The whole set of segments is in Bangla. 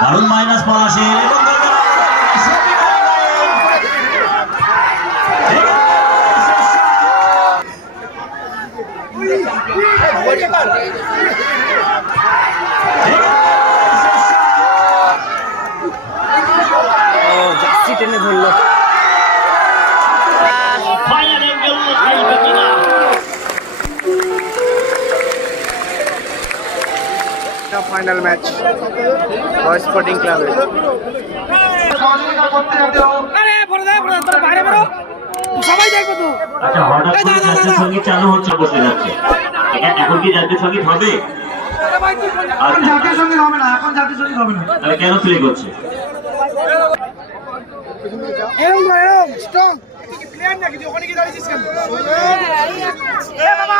দারুণ মাইনাস পলাশের এবং ফাইনাল ম্যাচ বয়েজ স্পোর্টিং ক্লাবের আরে বড় দা বড় তোর বাইরে বেরো। সবাই দেখবে তো। আচ্ছা হঠাৎ করে জাতীয় সংগীত চালু হচ্ছে বসে যাচ্ছে। এ- এখন কি জাতীয় সংগীত হবে? জাতীয় সংগীত হবে না এখন জাতীয় সংগীত হবে না। তাহলে কেন প্লে করছে? এরকম না স্ট্রং প্লেয়ার নাকি ওখানে কি দাঁড়িয়েছিস কেন বাবা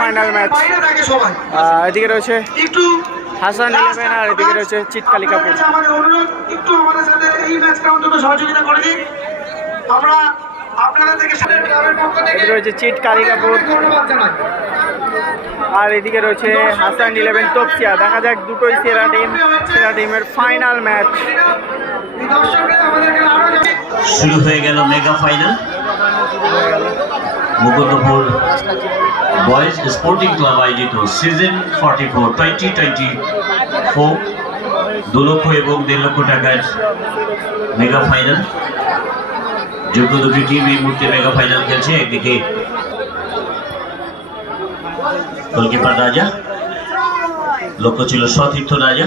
ফাইনাল ম্যাচ এদিকে রয়েছে একটু হাসান ইলেভেন আর এদিকে রয়েছে চিৎকালি কাপুর। একটু আমাদের সাথে এই ম্যাচটা অন্তত সহযোগিতা করে দিন। আমরা আপনাদের থেকে সাথে ক্লাবের পক্ষ থেকে এদিকে রয়েছে চিট কালী কাপুর। আর এদিকে রয়েছে হাসান ইলেভেন তপসিয়া। দেখা যাক দুটোই সেরা টিম সেরা টিমের ফাইনাল ম্যাচ শুরু হয়ে গেল mega final Mukundapur boys sporting club আয়োজিত season forty four twenty twenty four দু লক্ষ এবং দেড় লক্ষ টাকার মেগা ফাইনাল যোগ্য দুটি টিম এই মুহূর্তে মেগা ফাইনাল খেলছে। একদিকে গোলকিপার রাজা, লক্ষ্য ছিল সতীর্থ রাজা।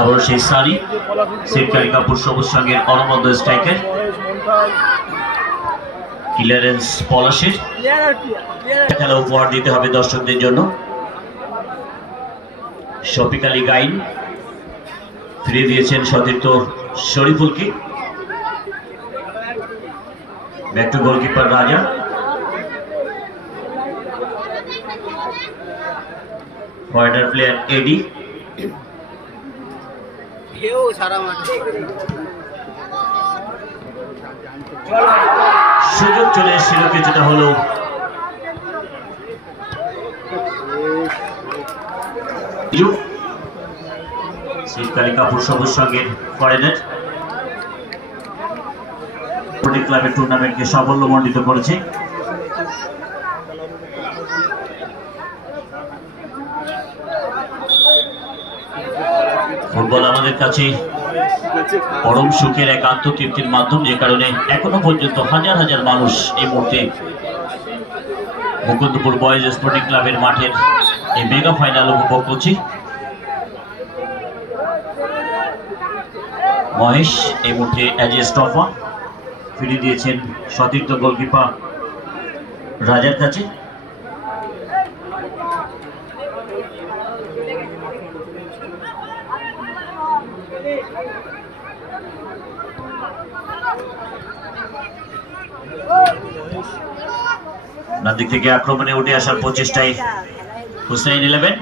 আবার সেই সারি সিটকারি কাপুর সবুজ সঙ্গের অনবদ্য স্ট্রাইকার, ক্লিয়ারেন্স পলাশের। খেলা উপহার দিতে হবে দর্শকদের জন্য। শফিক আলী গাইন ফিরিয়ে দিয়েছেন সতীর্থ শরীফুলকে। Back to goalkeeper Raja. Order player এডি সুযোগ চলে এসেছিল কিছুটা হলো শীতকালী কাপুর সবুজ সঙ্গের ক্লাবের টুর্নামেন্টকে সাফল্যমণ্ডিত করেছে। ফুটবল আমাদের কাছে পরম সুখের এক আত্মতৃপ্তির মাধ্যম যে কারণে এখনও পর্যন্ত হাজার হাজার মানুষ এই মুহূর্তে মুকুন্দপুর বয়েজ স্পোর্টিং ক্লাবের মাঠের এই মেগা ফাইনাল উপভোগ করছি। মহেশ এই মুহূর্তে অ্যাজ এ স্টফা ফিরিয়ে দিয়েছেন সতীর্থ গোলকিপার রাজার কাছে। ডান দিক থেকে আক্রমণে উঠে আসার প্রচেষ্টায় Hossain eleven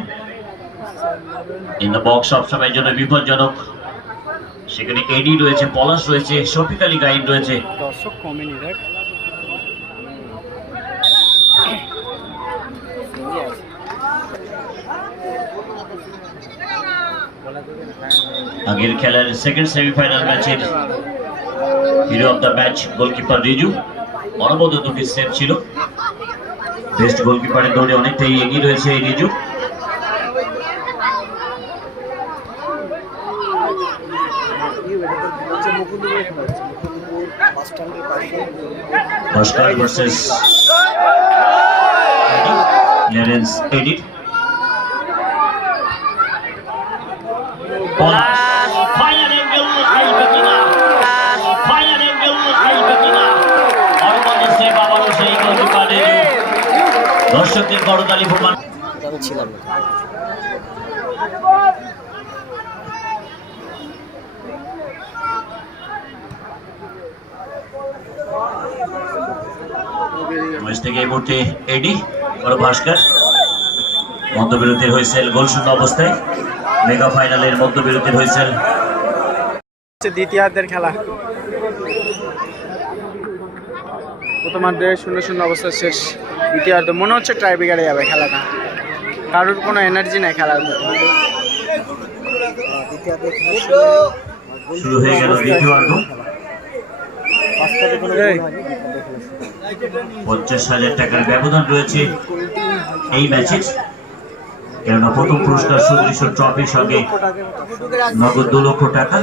in the box সবসময়ের জন্য বিপজ্জনক। সেখানে এডি রয়েছে পলাশ রয়েছে শফিক আলী গাইন রয়েছে। দর্শক কমেনি দেখ আগের খেলার সেকেন্ড সেমিফাইনাল ম্যাচের hero of the match goalkeeper Riju. অনবদ্য দুটি সেভ ছিল। বেস্ট গোলকিপারের দৌড়ে অনেকটাই এগিয়ে রয়েছে এই রিজু। ভাস্কর ভার্সেস ক্লিয়ারেন্স এডিট পলাশ ফায়ার দর্শকদের করতালি প্রমাণ আমি ছিলাম ম্যাচ থেকে এই মুহূর্তে এডি বড় ভাস্কর। মধ্যবিরতির হয়েছিল গোল শূন্য অবস্থায়। মেগা ফাইনালের মধ্যবিরতির হয়েছিল হচ্ছে দ্বিতীয়ার্ধের খেলা। প্রথমার্ধে শূন্য শূন্য অবস্থা শেষ। দ্বিতীয়ার্ধ মনে হচ্ছে ট্রাইব্রেকারে যাবে খেলাটা। কারোর কোনো এনার্জি নেই খেলার মধ্যে। শুরু পঞ্চাশ হাজার টাকার ব্যবধান রয়েছে এই কেননা প্রথম পুরস্কার সুদৃশ্য নগদ দু লক্ষ টাকা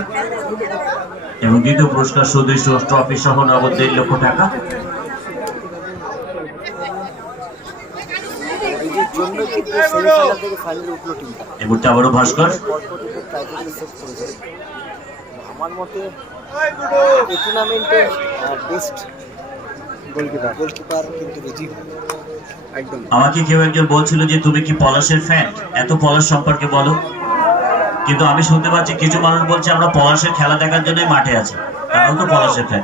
এবং দ্বিতীয় পুরস্কার সুদৃশ্য ট্রফি সহ নগদ দেড় লক্ষ টাকা। এই কিন্তু সেমিফাইনাল থেকে ফাইনালে উঠল টিমটা এই মুহূর্তে আবারও ভাস্কর। পরপর দুটো টাইটেল সেট করেছে। আমার মতে এই টুর্নামেন্টের বেস্ট গোলকিপার গোলকিপার কিন্তু রেজি একদম। আমাকে কেউ একজন বলছিল যে তুমি কি পলাশের ফ্যান এত পলাশ সম্পর্কে বলো। কিন্তু আমি শুনতে পাচ্ছি কিছু মানুষ বলছে আমরা পলাশের খেলা দেখার জন্যই মাঠে আছি। তারাও তো পলাশের ফ্যান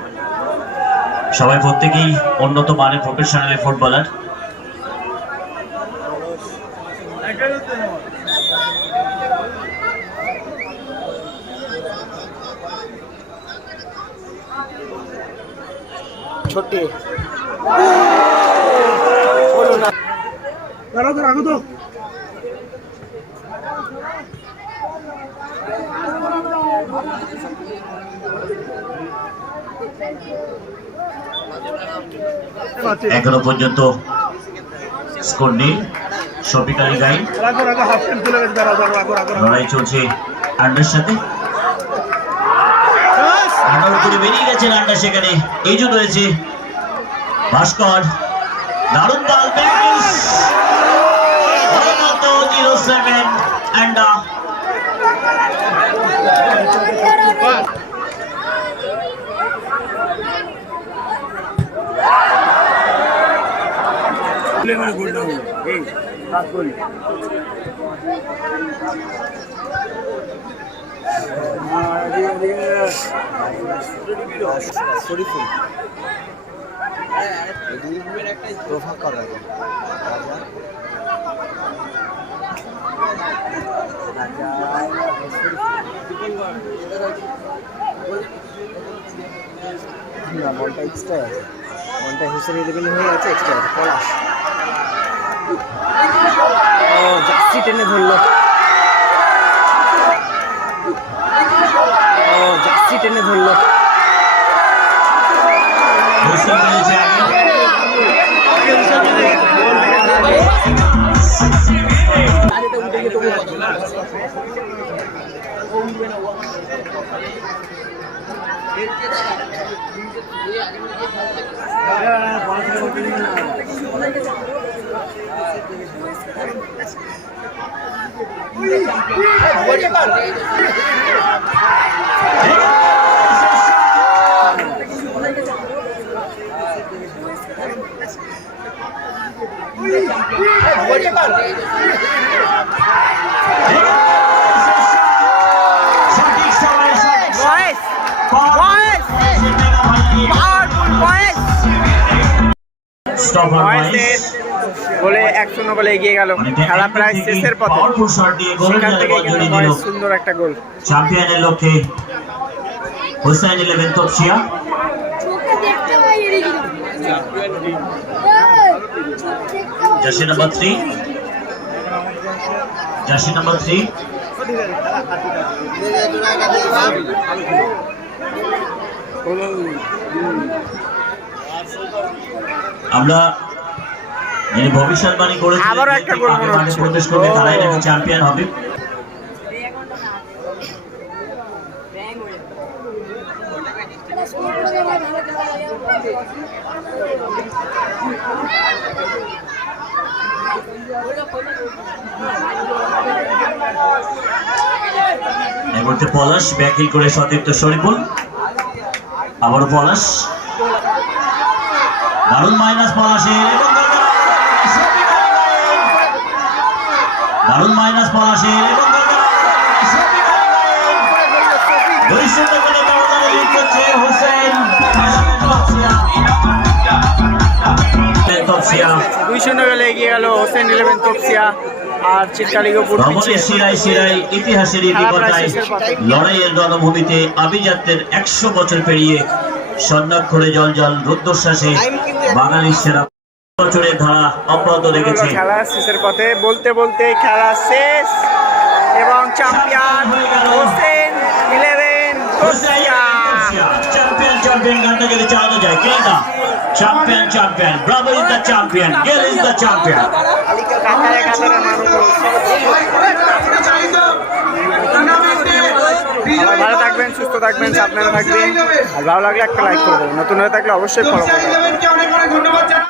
সবাই প্রত্যেকেই উন্নত মানের প্রফেশনাল ফুটবলার তো এখনও পর্যন্ত স্কোর নেই। শফিক আলী রাখো লড়াই চলছে আন্ডার সাথে। আন্ডার উপরে বেরিয়ে গেছেন আন্ডার সেখানে। এই জন্য রয়েছে ভাস্কর দারুণ বল জিরো সেভেন আন্ডা শরীফুল। না এক্সট্রা আছে। বলটা হুসেন ইলেভেন হয়ে আছে এক্সট্রা আছে। পলাশ। ও জার্সি টেনে ধরলো ও জার্সি টেনে ধরলো। হোসেন রয়েছে Boys! Boys! Boys! বলে এক শূন্য বলে এগিয়ে গেল। খেলা প্রায় শেষের পথে সেখান থেকে কিন্তু বয়েস সুন্দর একটা গোল। চ্যাম্পিয়নের লক্ষ্যে Hossain eleven Topsia jersey number three jersey number three আমরা যিনি ভবিষ্যৎবাণী করেছিলেন আবারও একটা গোল মনে হচ্ছে। প্রবেশ করবে তারাই নাকি চ্যাম্পিয়ন হবে। এই মুহূর্তে পলাশ ব্যাকিল করে সতীর্থ শরীফুল। আবারও পলাশ। দারুণ মাইনাস পলাশের এবং দারুণ মাইনাস পলাশের এবং দুই শূন্য গোলে ব্যবধানে লিড করছে হোসেন দুই শূন্য গেলে এগিয়ে গেল হোসেন ইলেভেন তপসিয়া আর চিৎকালিগপুর ইতিহাসের ইতিকথায় লড়াইয়ের রণভূমিতে আভিজাত্যের একশো বছর পেরিয়ে স্বর্ণাক্ষরে জল জল রুদ্ধশ্বাসে বাঙালির সেরা বছরের ধারা অব্যাহত রেখেছে। খেলা শেষের পথে বলতে বলতে খেলা শেষ। এবং champion Hossain eleven champion champion গানটা যদি চালানো যায়। কে না champion champion Bravo is the champion Gayle is the champion কাতারে কাতারে মানুষ সবাই ভালো থাকবেন, সুস্থ থাকবেন, সাবধানে থাকবেন। আর ভালো লাগলে একটা লাইক করবেন নতুন হয়ে থাকলে অবশ্যই ফলো করবেন।